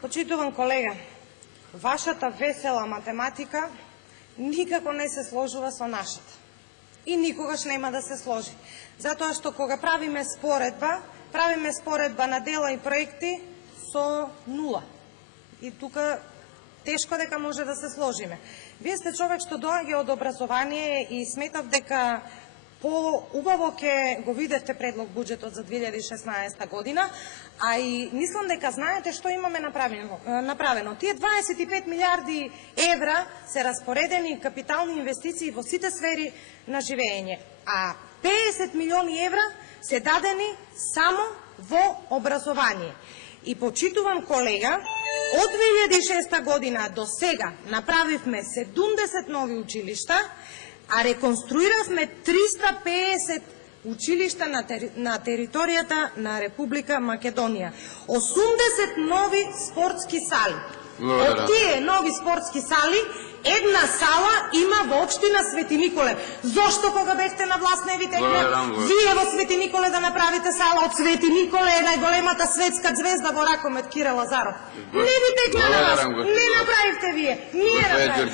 Почитуван колега, вашата весела математика никако не се сложува со нашата. И никогаш нема да се сложи. Затоа што кога правиме споредба на дела и проекти со нула. И тука тешко дека може да се сложиме. Вие сте човек што доаѓа од образование и сметав дека по-убаво ќе го видевте предлог буџетот за 2016 година, а и мислам дека знаете што имаме направено. Тие 25 милиарди евра се распоредени капитални инвестиции во сите сфери на живење, а 50 милиони евра се дадени само во образование. И почитуван колега, од 2006 година до сега направивме 70 нови училишта, а реконструиравме 350 училишта на територијата на Република Македонија. 80 нови спортски сали. Од тие нови спортски сали, една сала има во општина Свети Николе. Зошто кога бевте на власт не ви текна вие во Свети Николе да направите сала? Од Свети Николе е најголемата светска звезда во ракомет Кире Лазаров. Не ви текна на вас, не направивте вие, ние направивте.